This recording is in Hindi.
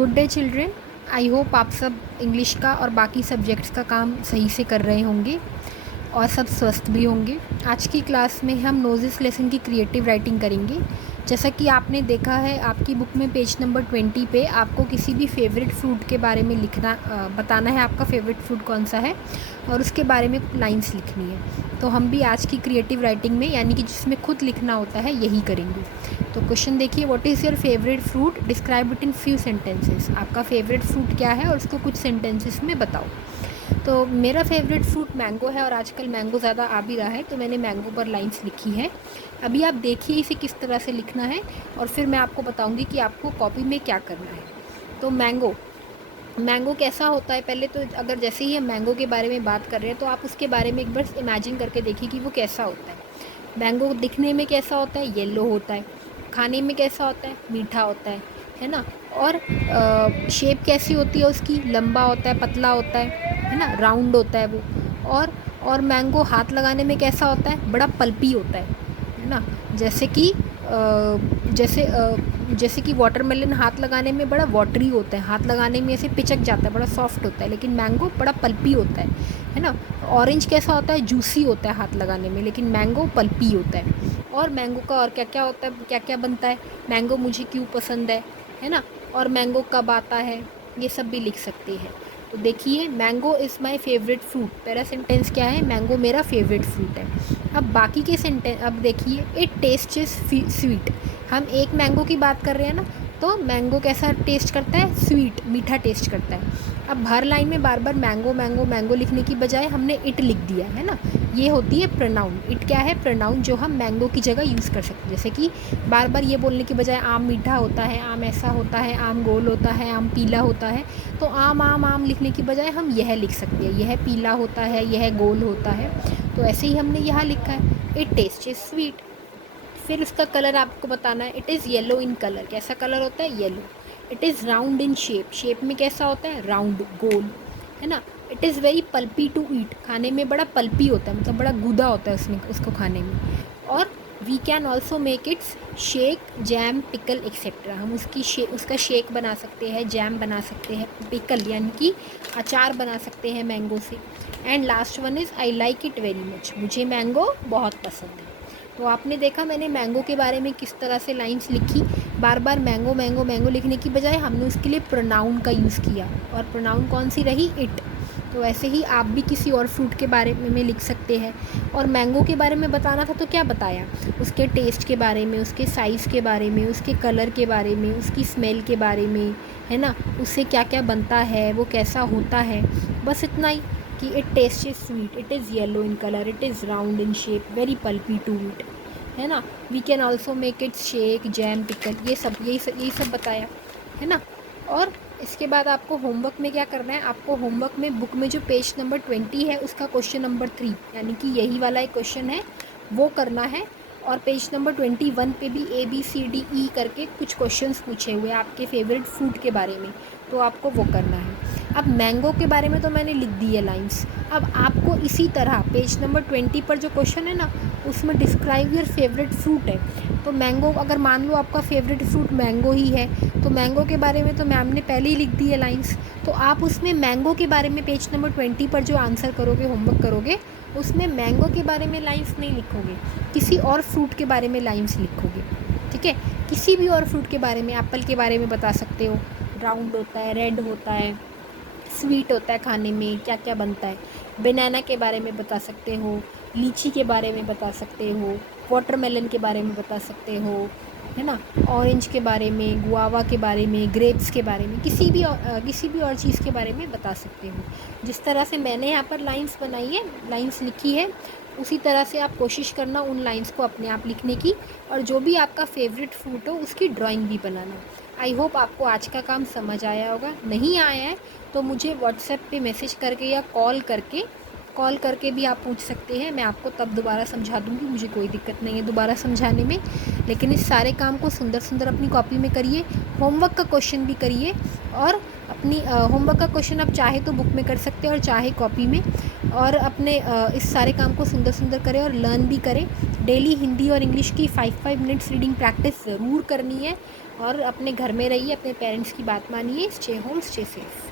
Good day children. I hope आप सब इंग्लिश का और बाकी सब्जेक्ट्स का काम सही से कर रहे होंगे और सब स्वस्थ भी होंगे। आज की क्लास में हम नोज़ेस लेसन की क्रिएटिव राइटिंग करेंगे। जैसा कि आपने देखा है आपकी बुक में पेज नंबर 20 पे आपको किसी भी फेवरेट फ्रूट के बारे में बताना है आपका फेवरेट फ्रूट कौन सा है और उसके बारे में लाइंस लिखनी है। तो हम भी आज की क्रिएटिव राइटिंग में यानी कि जिसमें खुद लिखना होता है यही करेंगे। तो क्वेश्चन देखिए, what is your favourite fruit, describe it in few sentences. आपका फेवरेट फ्रूट क्या है और उसको कुछ सेंटेंसेस में बताओ। तो मेरा फेवरेट फ्रूट मैंगो है और आजकल मैंगो ज़्यादा आ भी रहा है, तो मैंने मैंगो पर लाइंस लिखी है। अभी आप देखिए इसे किस तरह से लिखना है और फिर मैं आपको बताऊंगी कि आपको कॉपी में क्या करना है। तो मैंगो कैसा होता है, पहले तो अगर जैसे ही हम मैंगो के बारे में बात कर रहे हैं तो आप उसके बारे में एक बार इमेजिन करके देखिए कि वो कैसा होता है। मैंगो दिखने में कैसा होता है, येलो होता है। खाने में कैसा होता है, मीठा होता है ना। और शेप कैसी होती है उसकी, लंबा होता है, पतला होता है ना, राउंड होता है वो। और मैंगो हाथ लगाने में कैसा होता है, बड़ा पल्पी होता है ना। जैसे कि जैसे कि वाटरमेलन हाथ लगाने में बड़ा वाटरी होता है, हाथ लगाने में ऐसे पिचक जाता है, बड़ा सॉफ्ट होता है, लेकिन मैंगो बड़ा पल्पी होता है ना। ऑरेंज कैसा होता है, जूसी होता है हाथ लगाने में, लेकिन मैंगो पल्पी होता है। और मैंगो का और क्या क्या होता है, क्या क्या बनता है, मैंगो मुझे क्यों पसंद है ना। और मैंगो कब आता है, ये सब भी लिख सकते हैं। तो देखिए, mango is my favourite fruit, पहला सेंटेंस क्या है, मैंगो मेरा फेवरेट फ्रूट है। अब बाकी के सेंटेंस, अब देखिए, इट टेस्ट इज स्वीट। हम एक मैंगो की बात कर रहे हैं ना, तो मैंगो कैसा टेस्ट करता है, स्वीट, मीठा टेस्ट करता है। अब हर लाइन में बार बार मैंगो मैंगो मैंगो लिखने की बजाय हमने इट लिख दिया है ना, ये होती है प्रोनाउन। इट क्या है, प्रोनाउन जो हम मैंगो की जगह यूज़ कर सकते हैं। जैसे कि बार बार ये बोलने की बजाय आम मीठा होता है, आम ऐसा होता है, आम गोल होता है, आम पीला होता है, तो आम आम आम लिखने की बजाय हम यह लिख सकते हैं, यह पीला होता है, यह गोल होता है। तो ऐसे ही हमने यहाँ लिखा है, इट टेस्ट इज स्वीट। फिर उसका कलर आपको बताना है, it is yellow in colour, कैसा कलर होता है, yellow. It is round in shape, shape में कैसा होता है, राउंड, गोल, है ना। It is very pulpy to eat, खाने में बड़ा पल्पी होता है, मतलब बड़ा गूदा होता है उसमें, उसको खाने में। और we can also make its shake, jam, pickle etcetera. हम उसका शेक बना सकते हैं, जैम बना सकते हैं, पिकल यानी कि अचार बना सकते हैं मैंगो से। And last one is I like it very much, मुझे मैंगो बहुत पसंद है। तो आपने देखा मैंने मैंगो के बारे में किस तरह से लाइंस लिखी। बार बार मैंगो मैंगो मैंगो लिखने की बजाय हमने उसके लिए प्रोनाउन का यूज़ किया, और प्रोनाउन कौन सी रही, इट। तो ऐसे ही आप भी किसी और फ्रूट के बारे में लिख सकते हैं। और मैंगो के बारे में बताना था तो क्या बताया, उसके टेस्ट के बारे में, उसके साइज़ के बारे में, उसके कलर के बारे में, उसकी स्मेल के बारे में, है ना, उससे क्या क्या बनता है, वो कैसा होता है, बस इतना ही कि it taste is sweet, it is yellow in colour, it is round in shape, very pulpy to eat, है ना। We can also make it shake, jam, pickle, यही सब बताया, है ना। और इसके बाद आपको होमवर्क में क्या करना है, आपको होमवर्क में बुक में जो पेज नंबर 20 है उसका क्वेश्चन नंबर 3 यानी कि यही वाला एक क्वेश्चन है वो करना है। और पेज नंबर 21 पे भी ABCDE करके कुछ क्वेश्चंस पूछे हुए हैं आपके फेवरेट फ्रूट के बारे में, तो आपको वो करना है। अब मैंगो के बारे में तो मैंने लिख दी है लाइंस। अब आपको इसी तरह पेज नंबर 20 पर जो क्वेश्चन है ना, उसमें डिस्क्राइब योर फेवरेट फ्रूट है। तो मैंगो, अगर मान लो आपका फेवरेट फ्रूट मैंगो ही है, तो मैंगो के बारे में तो मैम ने पहले ही लिख दी है लाइंस। तो आप उसमें मैंगो के बारे में पेज नंबर 20 पर जो आंसर करोगे, होमवर्क करोगे, उसमें मैंगो के बारे में लाइंस नहीं लिखोगे, किसी और फ्रूट के बारे में लाइंस लिखोगे। ठीक है, किसी भी और फ्रूट के बारे में, एप्पल के बारे में बता सकते हो, राउंड होता है, रेड होता है, स्वीट होता है, खाने में क्या क्या बनता है। बनाना के बारे में बता सकते हो, लीची के बारे में बता सकते हो, वाटरमेलन के बारे में बता सकते हो, है ना, ऑरेंज के बारे में, गुआवा के बारे में, ग्रेप्स के बारे में, किसी भी और चीज़ के बारे में बता सकते हो। जिस तरह से मैंने यहाँ पर लाइंस बनाई है, लाइंस लिखी है, उसी तरह से आप कोशिश करना उन लाइंस को अपने आप लिखने की, और जो भी आपका फेवरेट फ्रूट हो उसकी ड्राइंग भी बनाना। आई होप आपको आज का काम समझ आया होगा। नहीं आया है तो मुझे व्हाट्सएप पे मैसेज करके या कॉल करके भी आप पूछ सकते हैं, मैं आपको तब दोबारा समझा दूँगी, मुझे कोई दिक्कत नहीं है दोबारा समझाने में। लेकिन इस सारे काम को सुंदर सुंदर अपनी कॉपी में करिए, होमवर्क का क्वेश्चन भी करिए, और अपनी होमवर्क का क्वेश्चन आप चाहे तो बुक में कर सकते हैं और चाहे कॉपी में, और अपने इस सारे काम को सुंदर सुंदर करें और लर्न भी करें। डेली हिंदी और इंग्लिश की 5 मिनट्स रीडिंग प्रैक्टिस ज़रूर करनी है, और अपने घर में रहिए, अपने पेरेंट्स की बात मानिए। Stay home, stay safe.